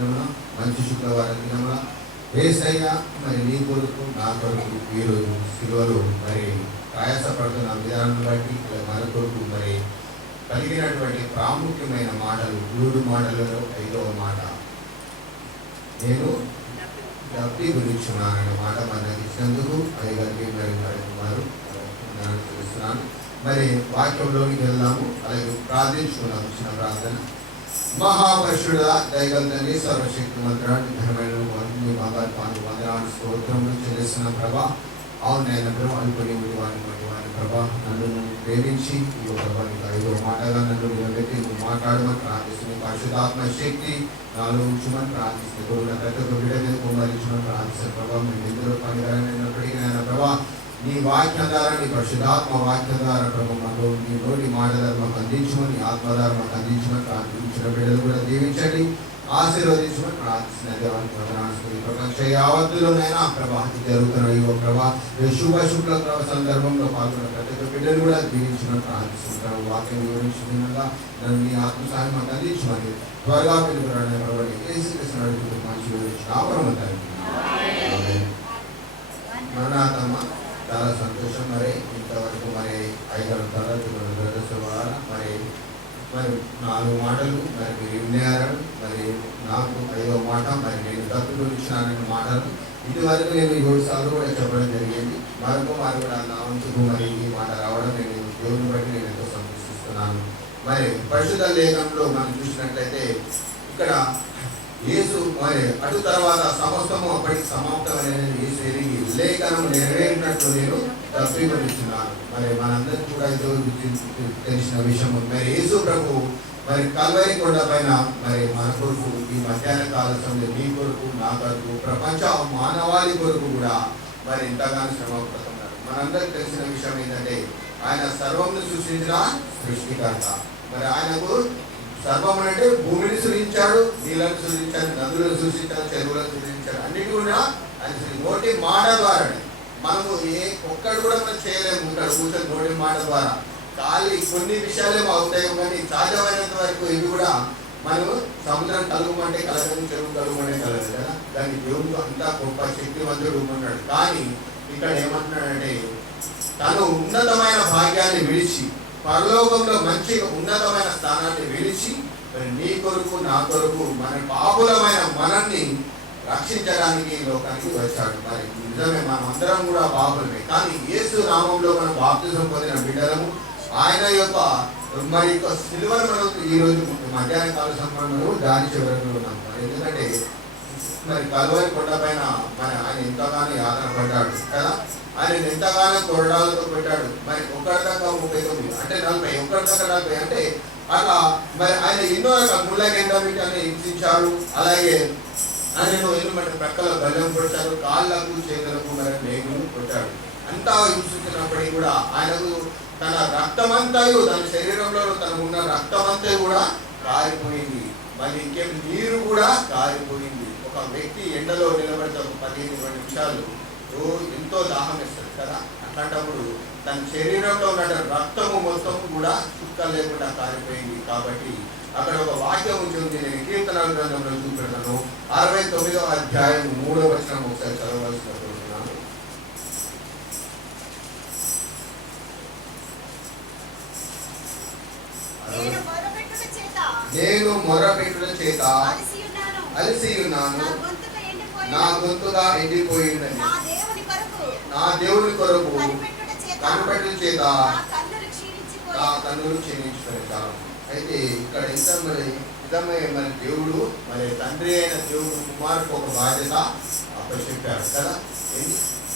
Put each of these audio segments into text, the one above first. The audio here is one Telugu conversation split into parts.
దినమున మంచి శుక్రవారం దినమున ఏసయ్య మరి నీ కొరకు నా కొరకు ఈరోజు సిలువలు మరి ప్రయాసపడుతున్న విధానం బట్టి ఇలా మన కొరకు మరి కలిగినటువంటి ప్రాముఖ్యమైన మాటలు మూడు మాటలలో ఐదవ మాట. నేను డబ్బి గురించి మాట మనకి ఇచ్చినందుకు అయ్యగారికి మరి మరి వారు తెలుస్తున్నాను మరి వాక్యంలోనికి వెళ్దాము అలాగే ప్రార్థించుకున్నాము చిన్న ప్రార్థన. మహాపరుషుడ దైగల తండ్రి సర్వశక్తి మంత్రాన్ని ఘనమైన వందని బంగారు పాలు వందనాలు స్తోత్రములు చెల్లిస్తున్న ప్రభా. అవును నేను ప్రభు అనుకుని ఉండి వారిని బట్టి వాడిని ప్రభా. నన్ను నువ్వు ప్రేమించి ఈ ప్రభా నీకు ఐదో మాటగా నన్ను నిలబెట్టి నువ్వు మాట్లాడమని ప్రార్థిస్తుంది పరిశుధాత్మ శక్తి నాలో ఉంచమని ప్రార్థిస్తుంది కూడా ప్రతి ఒక్క బిడ్డ మీద కుమరించమని ప్రార్థిస్తుంది ప్రభా. మేము ఎందులో పనికిరైనప్పటికీ నాయన ప్రభా నీ వాక్యం ద్వారా నీ పరిశుధాత్మ వాక్యం ద్వారా ప్రభు మాకు నీ నోటి మాటల మాకు అందించమని ఆత్మధార మాకు అందించమని ప్రార్థించిన బిడ్డలు కూడా దీవించండి ఆశీర్వదించమని ప్రార్థించిన దేవానికి వందనాలు ప్రపంచ యావత్తులోనైనా ప్రభా జరుగుతున్న యువ ప్రభా శుభ శుక్ల ప్రభ సందర్భంలో పాల్గొన్న ప్రతి ఒక్క బిడ్డలు కూడా దీవించమని ప్రార్థిస్తున్నాం. వాక్యం వివరించిన నన్ను నీ ఆత్మ సహాయం మాకు అందించమని త్వరగా పిలుపురాని ప్రభావి కృష్ణ మంచి వివరించిన ఆపరం ఉంటాయి చాలా సంతోషం మరి ఇంతవరకు మరి ఐదారు తరగతులు బ్రదర్స్ ద్వారా మరి మరి నాలుగు మాటలు మరి మీరు విన్నారు మరి నాకు ఐదో మాట మరి నేను తప్పులు ఇచ్చినానన్న మాటలు ఇదివరకు నేను ఏడు సార్లు కూడా చెప్పడం జరిగింది. మరొక వారు కూడా నా వంతుకు మరి ఈ మాట రావడం నేను దేవుని బట్టి నేను ఎంతో సంతోషిస్తున్నాను. మరి పరిశుద్ధ లేఖంలో మనం చూసినట్లయితే ఇక్కడ యేసు మరి అటు తర్వాత సమస్తము అప్పటికి సమాప్తమైన యేసు ఎరిగి లేఖనం నెరవేరినట్లు నేను తప్పికొనిస్తున్నాను మరి మనందరికీ కూడా ఇదో తెలిసిన విషయం మరి యేసు ప్రభు మరి కల్వరి కొండ పైన మరి మన కొరకు ఈ మధ్యాహ్న కాల సమయంలో మీ కొరకు నా కొరకు ప్రపంచ మానవాళి కొరకు కూడా మరి ఎంతగానో శ్రమ పడుతున్నారు మనందరికి తెలిసిన విషయం ఏంటంటే ఆయన సర్వంను సృష్టించిన సృష్టికర్త. మరి ఆయనకు సర్వం అంటే భూమిని సృజించాడు నీళ్ళను సృజించాడు నదులను సృష్టించాడు చెరువులను సృజించాడు. అన్నిటి కూడా ఆయన నోటి మాట ద్వారా మనము ఏ ఒక్కడు కూడా మనం చేయలేము. ఉంటాడు కూర్చొని నోటి మాట ద్వారా. ఖాళీ కొన్ని విషయాలే అవుతాయి కానీ సహజమైనంత వరకు ఇవి కూడా మనము సముద్రం కలుగుమంటే కలగదు చెరువు కలుగుమంటే కలగదు కదా. దాన్ని దేవుడు అంతా గొప్ప శక్తివంతుడు ఉన్నాడు కానీ ఇక్కడ ఏమంటున్నాడంటే తను ఉన్నతమైన భాగ్యాన్ని విడిచి పరలోకంలో మంచి ఉన్నతమైన స్థానాన్ని విడిచి నీ కొరకు నా కొరకు మన పాపులమైన మనల్ని రక్షించడానికి లోకానికి వచ్చాడు. మరి నిజమే మనం అందరం కూడా పాపులమే. కానీ యేసు నామంలో మనం బాప్తిజం పొందిన బిడ్డలము ఆయన యొక్క మరి యొక్క సిల్వర్ మనం ఈ రోజు మధ్యాహ్న కాల సమయంలో దాని చివరిలో ఉన్నాం. ఎందుకంటే మరి కలువరి కొండ పైన మరి ఆయన ఎంతగానో ఆధారపడ్డాడు కదా? ఆయన ఎంతగానో కొరడాలతో పెట్టాడు మరి ఒకరి దాకా ముప్పై తొమ్మిది అంటే నలభై ఒకరి దాకా నలభై. అంటే అట్లా మరి ఆయన ఎన్నో రకాల ముళ్ళ అని హింసించాడు. అలాగే ఆయన ఎన్నుమంటే ప్రక్కల బలం కొట్టాడు కాళ్ళకు చేతులకు మరి మేఘులు కొట్టాడు. అంతా హింసించినప్పటికీ కూడా ఆయనకు తన రక్తమంతయు తన శరీరంలో తన ఉన్న రక్తమంతా కూడా కారిపోయింది. మరి ఇంకేం నీరు కూడా కారిపోయింది. ఒక వ్యక్తి ఎండలో నిలబడితే ఒక పదిహేను ఇరవై నిమిషాలు ఎంతో దాహం వేస్తుంది కదా? అట్లాంటప్పుడు తన శరీరంలో ఉన్న రక్తము మొత్తం కూడా చుక్క లేకుండా కారిపోయింది. కాబట్టి అక్కడ ఒక వాక్యం ఉంటుంది నేను కీర్తన గ్రంథంలో చూపెడతాను. అరవై తొమ్మిదవ అధ్యాయం మూడో వచనం ఒకసారి చదవలసిన కోరుతున్నాను నేను మొరపెట్టుట చేత నేను మొరపెట్టుల చేత అలసి ఉన్నాను. నా గొంతుక ఎండిపోయినది. నా గొంతుగా ఎండిపోయిందని నా దేవుని కొరకు నా దేవుని కొరకు కనిపెట్టుట చేత కనిపెట్టుల చేత నా కన్నులు నా క్షీణించిపోయాయి. కన్నులు క్షీణించుకునే కాలం అయితే ఇక్కడ ఎంత మరి నిజమే మరి దేవుడు మరి తండ్రి అయిన దేవుడు కుమారుకు ఒక బాధ్యత అప్పచెప్పాడు కదా?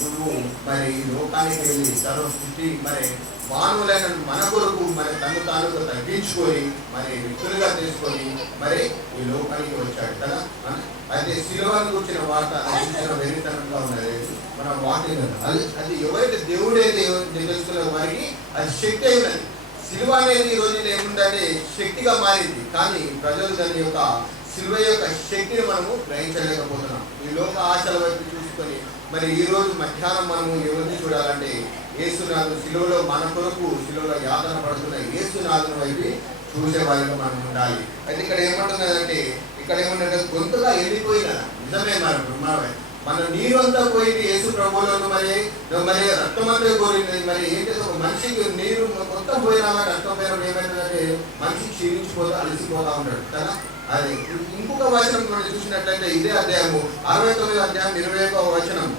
నువ్వు మరి లోకానికి వెళ్ళి సర్వ స్థితి మరి మానవులైన మన కొరకు మరి తను తాను తగ్గించుకొని మరి వ్యక్తులుగా తీసుకొని మరి ఈ లోకానికి వచ్చాడు కదా? అని అయితే శిలువను కూర్చిన వార్త అందించిన వెరితనంగా ఉన్నది. మనం వాటి అది అది ఎవరైతే దేవుడైతే తెలుసుకున్న వారికి అది శక్తి అయినది శిలువ అనేది ఈ రోజు ఏముందంటే శక్తిగా మారింది. కానీ ప్రజలు దాని యొక్క సిలువ యొక్క శక్తిని మనము గ్రహించలేకపోతున్నాం. ఈ లోక ఆశల వైపు చూసుకొని మరి ఈ రోజు మధ్యాహ్నం మనము ఎవరిని చూడాలంటే ఏసునాథు శిలువలో మన కొరకు శిలువలో యాతన పడుతున్న ఏసునాథుని వైపు చూసే వాళ్ళకి మనం ఉండాలి. అయితే ఇక్కడ ఏమంటున్నదంటే ఇక్కడ ఏమంటే గొంతుగా వెళ్ళిపోయిన నిజమే మరి మన మన నీరంతా పోయింది యేసు ప్రభువులను మరి. మరి రక్తమంతా కోరింది. మరి ఏంటి? ఒక మనిషికి నీరు మొత్తం పోయినా రక్తం పోయినప్పుడు ఏమైందంటే మనిషి క్షీణించిపోతా అలసిపోతా ఉంటాడు. కదా? అది ఇంకొక వచనం మనం చూసినట్లయితే ఇదే అధ్యాయము. అరవై తొమ్మిది అధ్యాయం ఇరవై ఒక వచనం.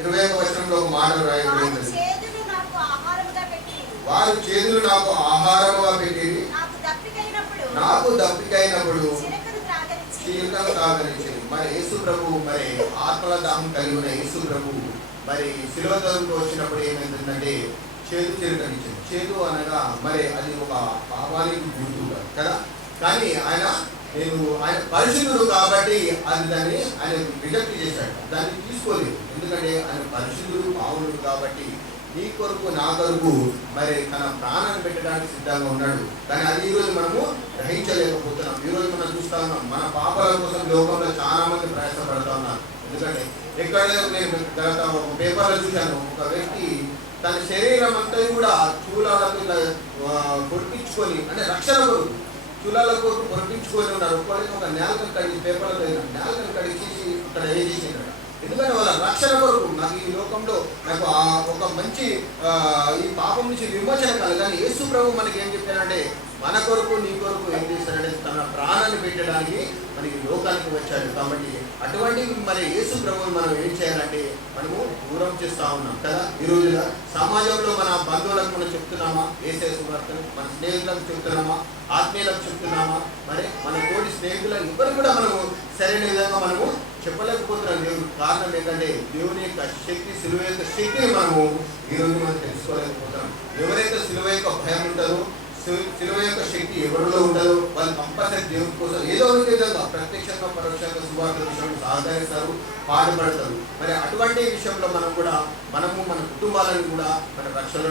ఇరవై ఒక వచనంలో ఒక మాట వారి రాయబడింది. చేతులు నాకు ఆహారముగా పెట్టి వారి చేతులు నాకు ఆహారముగా పెట్టి నాకు దప్పికైనప్పుడు నాకు దప్పికైనప్పుడు మరి యేసు ప్రభు మరి ఆత్మల దాహం కలిగి ఉన్న యేసు ప్రభు మరి శిలోదలకు వచ్చినప్పుడు ఏమైందంటే చేదు చిరకనిచ్చింది చేదు అనగా మరి అది ఒక పాపానికి గుర్తు కదా కానీ ఆయన నేను ఆయన పరిశుద్ధుడు కాబట్టి అది దాన్ని ఆయన రిజెక్ట్ చేశాడు. దాన్ని తీసుకోలేదు. ఎందుకంటే ఆయన పరిశుద్ధుడు పావునుడు కాబట్టి నీ కొరకు నా కొరకు మరి తన ప్రాణాన్ని పెట్టడానికి సిద్ధంగా ఉన్నాడు. కానీ అది ఈరోజు మనము గ్రహించలేకపోతున్నాం. ఈరోజు మనం చూస్తా ఉన్నాం మన పాపాల కోసం లోకంలో చాలా మంది ప్రయాసపడతా ఉన్నారు. ఎందుకంటే ఎక్కడ నేను గత ఒక పేపర్లో చూశాను. ఒక వ్యక్తి తన శరీరం అంతా కూడా చూలాలకు ఇలా, పొడిపించుకొని అంటే రక్షణ కొరకు చూలాల కొరకు పొడిపించుకొని ఉన్నారు. ఒక్కరికి ఒక నేలను కడిగి పేపర్లో నేలను కడిగి అక్కడ ఏ చేసిండ్రు ఎందుకంటే వాళ్ళ రక్షణ కొరకు నాకు ఈ లోకంలో నాకు ఆ ఒక మంచి ఆ, ఈ పాపం నుంచి విమోచన కలగాలి. కానీ యేసు ప్రభు మనకి ఏం చెప్పారంటే మన కొరకు నీ కొరకు ఏం చేశారంటే తన ప్రాణాన్ని పెట్టడానికి మనకి లోకానికి వచ్చాడు. కాబట్టి అటువంటి మరి యేసు ప్రభువుని మనం ఏం చేయాలంటే మనము దూరం చేస్తా ఉన్నాం కదా? ఈ రోజున సమాజంలో మన బంధువులకు మనం చెప్తున్నామా? ఏసే సువార్తను మన స్నేహితులకు చెప్తున్నామా? ఆత్మీయులకు చెప్తున్నామా? మరి మన తోటి స్నేహితులకు ఎవరు కూడా మనము సరైన విధంగా మనము చెప్పలేకపోతున్నాం. దేవుడు కారణం ఏంటంటే దేవుని యొక్క శక్తి సిలువ యొక్క శక్తిని మనము ఈ రోజు మనం తెలుసుకోలేకపోతున్నాం ఎవరైతే సిలువ యొక్క భయం ఉంటుందో సి- సిలువ యొక్క శక్తి ఎవరిలో ఉండదు వాళ్ళు కంపల్సరీ దేవుని కోసం ఏదో విధంగా ప్రత్యక్షంగా పరోక్షంగా సువార్త విషయంలో సహకరిస్తారు పాటుపడతారు మరి అటువంటి విషయంలో మనం కూడా మనము మన కుటుంబాలను కూడా మన రక్షణ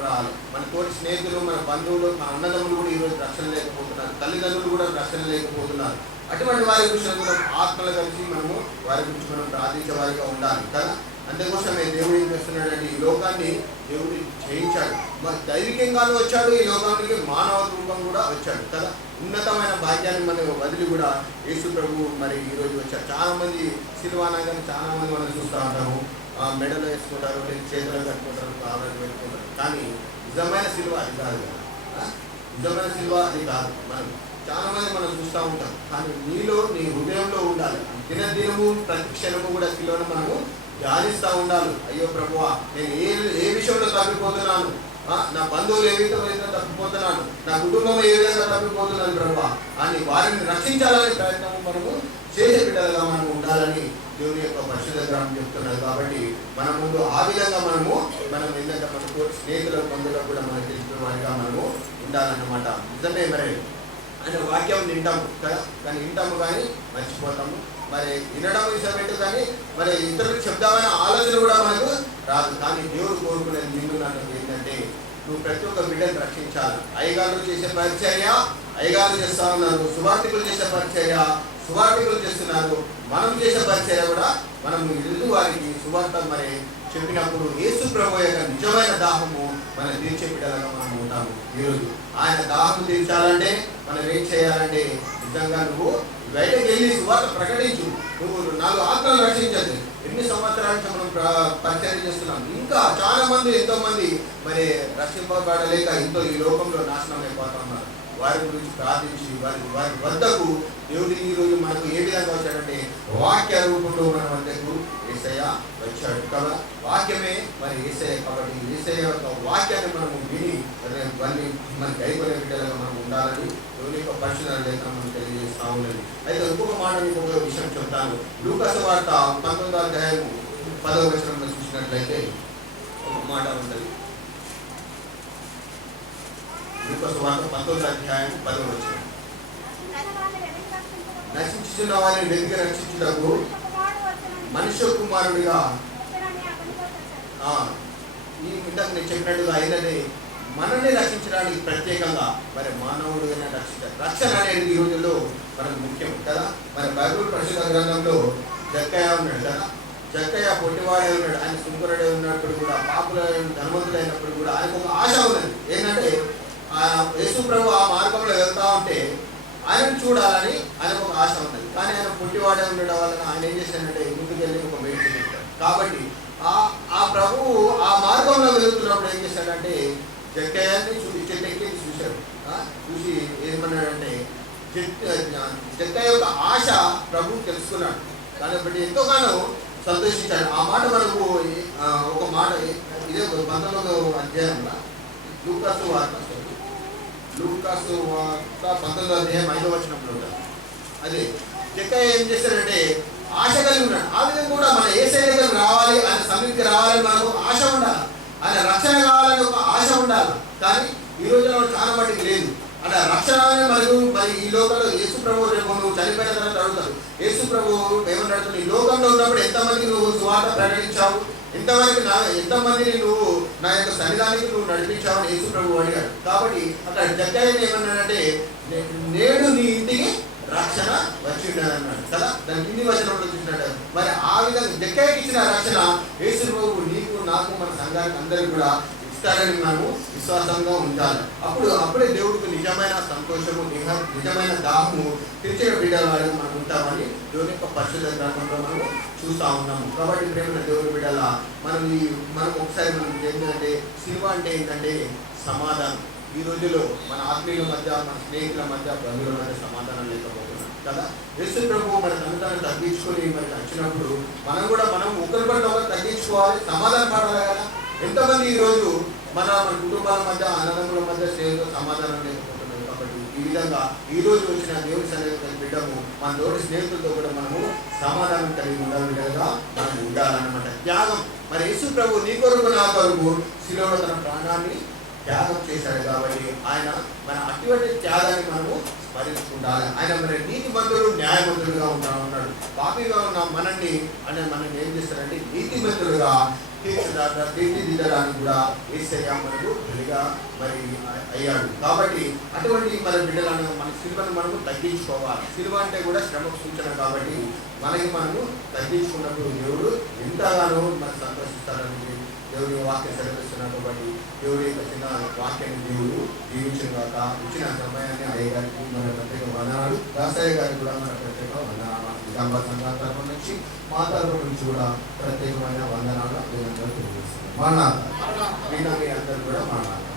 రావాలి మన తోటి స్నేహితులు మన బంధువులు మన అన్నదమ్ములు కూడా ఈరోజు రక్షణ లేకపోతున్నారు. తల్లిదండ్రులు కూడా రక్షణ లేకపోతున్నారు. అటువంటి వారి విషయంలో ఆత్మలు కలిసి మనము వారి గురించి మనం ప్రార్థించే వారిగా ఉండాలి కదా? అందుకోసమే దేవుడు ఏం చేస్తున్నాడంటే ఈ లోకాన్ని దేవుడు జయించాడు. మరి దైవికంగానూ వచ్చాడు ఈ లోకానికి మానవ రూపం కూడా వచ్చాడు కదా? ఉన్నతమైన భాగ్యాన్ని మనం వదిలి కూడా యేసు ప్రభు మరి ఈరోజు వచ్చారు చాలామంది మంది చాలామంది మనం చూస్తూ ఉంటాము. ఆ వేసుకుంటారు లేదా చేతులు కట్టుకుంటారు కావాలని పెట్టుకుంటారు. కానీ నిజమైన సిలువ అది కాదు కదా? నిజమైన సిలువ అది కాదు. మనం చాలామంది మనం చూస్తూ ఉంటాం. కానీ నీలో నీ హృదయంలో ఉండాలి. దినదినము ప్రతి క్షణము కూడా సిలువను మనము ధ్యానిస్తూ ఉండాలి. అయ్యో ప్రభువ నేను ఏ ఏ విషయంలో తప్పిపోతున్నాను? నా బంధువులు ఏ విధంగా తప్పిపోతున్నాను? నా కుటుంబం ఏ విధంగా తప్పిపోతున్నాను ప్రభా అని వారిని రక్షించాలనే ప్రయత్నం మనము చేసే బిడ్డలుగా మనం ఉండాలని దేవుని యొక్క పరిశుద్ధ గ్రామం చెప్తున్నారు కాబట్టి మన ముందు ఆ విధంగా మనము మనం ఏంటంటే మనకు స్నేహితుల బంధువులకు కూడా మనకు తెలిసిన వారిగా మనము ఉండాలన్నమాట. నిజమే మరి? అనే వాక్యం వింటాము కదా? కానీ వింటాము కానీ మర్చిపోతాము. మరి వినడం విషయమేంటి కానీ మరి ఇతరులకు చెప్దామనే ఆలోచన కూడా మనకు రాదు. కానీ దేవుడు కోరుకునేది నిన్ను నన్ను ఏంటంటే నువ్వు ప్రతి ఒక్క బిడ్డను రక్షించాలి. అయ్యగారు చేసే పరిచర్య అయ్యగారు చేస్తా ఉన్నారు సువార్థికులు చేసే పరిచర్య సువార్థికులు చేస్తున్నారు. మనం చేసే పరిచర్య కూడా మనం ఇల్లు వారికి సువార్త మరి చెప్పినప్పుడు యేసు ప్రభు యొక్క నిజమైన దాహము మన తీర్చే బిడ్డలుగా మనం ఉంటాము. ఈరోజు ఆయన దాహం తీర్చాలంటే మనం ఏం చేయాలంటే నిజంగా నువ్వు బయటకు వెళ్ళి సువార్త ప్రకటించు. నువ్వు నాలుగు ఆత్మలు రక్షించదు ఎన్ని సంవత్సరాల నుంచి మనం ప్ర- పరిచయం చేస్తున్నాం. ఇంకా చాలా మంది ఎంతో మంది మరి రక్షింపబడలేక ఎంతో ఈ లోకంలో నాశనం అయిపోతా ఉన్నారు. వారి గురించి ప్రార్థించి వారి వారి వద్దకు దేవుడి ఈ రోజు మనకు ఏ విధంగా వచ్చాడంటే వాక్య రూపంలో మన వద్దకు ఏసయ్య వచ్చాడు కదా. వాక్యమే మరి ఏసయ్య కాబట్టి ఏసయ్య యొక్క వాక్యాన్ని మనము విని ఇవన్నీ మన గైకొనే బిడ్డలుగా మనం ఉండాలని ఎవరి యొక్క పరిశీలన లేక మనం తెలియజేస్తా ఉన్నది. అయితే ఇంకొక మాట మీకు ఒక విషయం చెప్తాను. లూకస వార్త పంతొమ్మిదో అధ్యాయం పదవ వచనంలో చూసినట్లయితే ఒక మాట ఉంటుంది. లూకస వార్త పంతొమ్మిదో అధ్యాయం పదవ వచనం. నశించుతున్న వారిని వెతికి రక్షించుటకు మనుష్య కుమారుడిగా ఈ ఇంతకు నేను చెప్పినట్టుగా అయినది మనల్ని రక్షించడానికి ప్రత్యేకంగా మరి మానవుడు రక్షించాలి రక్షణ అనేది ఈ రోజుల్లో మనకు ముఖ్యం కదా? మరి బైబుల్ పరిశుద్ధ గ్రంథంలో జక్కయ్య ఉన్నాడు కదా? జక్కయ్య పొట్టివాడే ఉన్నాడు ఆయన సుంకరుడే ఉన్నప్పుడు కూడా పాపులైన ధనవంతులైనప్పుడు కూడా ఆయనకు ఒక ఆశ ఉన్నది. ఏంటంటే యేసు ప్రభు ఆ మార్గంలో వెళ్తా ఉంటే ఆయనను చూడాలని ఆయనకు ఒక ఆశ ఉన్నది. కానీ ఆయన పుట్టివాడే ఉండడం వలన ఆయన ఏం చేశాడంటే ముందుకెళ్ళి ఒక వెయిట్ పెట్టాడు కాబట్టి ఆ ఆ ప్రభువు ఆ మార్గంలో వెళ్తున్నప్పుడు ఏం చేశాడంటే జక్కయ్యని చూసి చెట్టెక్కి చూశాడు చూసి ఏమన్నాడంటే జక్ యొక్క ఆశ ప్రభు తెలుసుకున్నాడు. కాబట్టి ఎంతోగానో సంతోషించాడు. ఆ మాట మనకు ఒక మాట ఇదే పంతొమ్మిదో అధ్యాయంలో లూకాసు వార్త లూకాసు వార్త పంతొమ్మిదో అధ్యాయం ఐదో వచనంలో అదే జక్కయ్య ఏం చేశాడంటే ఆశ కలిగి ఉన్నాడు. ఆ విధంగా కూడా మన ఏ శైలి రావాలి ఆయన సన్నిధికి రావాలి మనకు ఆశ ఉండాలి. ఆయన రక్షణ కావాలని ఒక ఆశ ఉండాలి. కానీ ఈ రోజుల్లో చాలా మటుకు లేదు. అంటే రక్షణ మరియు మరి ఈ లోకంలో యేసు ప్రభు రేపు నువ్వు చనిపోయిన తర్వాత అడుగుతారు. యేసు ప్రభు ఏమని ఈ లోకంలో ఉన్నప్పుడు ఎంతమంది నువ్వు సువార్త ప్రకటించావు? ఎంతవరకు నా ఎంతమందిని నువ్వు నా యొక్క సన్నిధానికి నువ్వు నడిపించావు యేసు ప్రభు అడిగాడు కాబట్టి అక్కడ జగ్గయ్య ఏమన్నాడంటే నేడు నీ ఇంటికి రక్షణ వచ్చి ఉన్నది అన్నాడు కదా? దాని కింది వచనంలో చూసినట్టు. మరి ఆ విధంగా జగ్గయ్యకి ఇచ్చిన రక్షణ యేసు ప్రభు నీ నాకు మన సంఘానికి అందరికి కూడా ఇస్తారని మనము విశ్వాసంగా ఉండాలి అప్పుడు అప్పుడే దేవుడికి నిజమైన సంతోషము నిజమైన దాహము తెచ్చిన బిడ్డల వారికి మనం ఉంటామని దేవుని యొక్క పరిశుద్ధ గ్రంథంలో మనం చూస్తూ ఉన్నాము. కాబట్టి ప్రేమ దేవుని బిడ్డల మనం ఈ మనం ఒకసారి మనం ఏంటంటే సినిమా అంటే ఏంటంటే సమాధానం. ఈ రోజుల్లో మన ఆత్మీయుల మధ్య మన స్నేహితుల మధ్య బంధువుల మధ్య సమాధానం లేకపోతున్నాం కదా? యేసు ప్రభు మన సంతానం తగ్గించుకొని మరి వచ్చినప్పుడు మనం కూడా మనం ఒకరిపడిన ఒకరు తగ్గించుకోవాలి సమాధాన పడాలి కదా? ఎంతమంది ఈ రోజు మన మన కుటుంబాల మధ్య ఆనందముల మధ్య స్నేహితులు సమాధానం లేకపోతున్నాం కాబట్టి ఈ విధంగా ఈ రోజు వచ్చిన దేవుడి సన్నిధికి బిడ్డము మన తోటి స్నేహితులతో కూడా మనము సమాధానం కలిగి ఉండాలి కదా? మనం ఉండాలన్నమాట. త్యాగం. మరి యేసు ప్రభు నీ కొరకు నా కొరకు శిలో తన ప్రాణాన్ని త్యాగం చేశాడు కాబట్టి ఆయన మన అటువంటి త్యాగాన్ని మనము స్మరించుకుంటాలి ఆయన మన నీతిమంతుడు న్యాయమంతుడుగా ఉంటా ఉన్నాడు పాపిగా ఉన్న మనల్ని ఆయన మనల్ని ఏం చేస్తారంటే నీతిమంతుడుగా తీర్చిదాకా తీర్చిదిద్దడానికి కూడా ఏసయ్య మనకు బలిగా మరి అయ్యాడు. కాబట్టి అటువంటి మన బిడ్డలను మన శిల్వను మనము తగ్గించుకోవాలి. శిల్వ అంటే కూడా శ్రమ సూచన కాబట్టి మనకి మనము తగ్గించుకున్నప్పుడు దేవుడు ఎంతగానో మనం సంతోషిస్తారని దేవుడి వాక్యం సెలవిస్తున్నాడు కాబట్టి దేవుడి యొక్క చిన్న వాక్యాన్ని దేవుడు జీవించిన కాక ఇచ్చిన సమయాన్ని అయ్య గారికి మన ప్రత్యేక వందనాలు. దాసయ్య గారికి కూడా మన ప్రత్యేక వందనాలు. విధాంబ సంఘాల తరఫు నుంచి మా తరఫు నుంచి కూడా ప్రత్యేకమైన వందనాలు అభినందనలు తెలియజేస్తున్నాం. మా నాన్న మీ అందరూ కూడా మా నాన్న.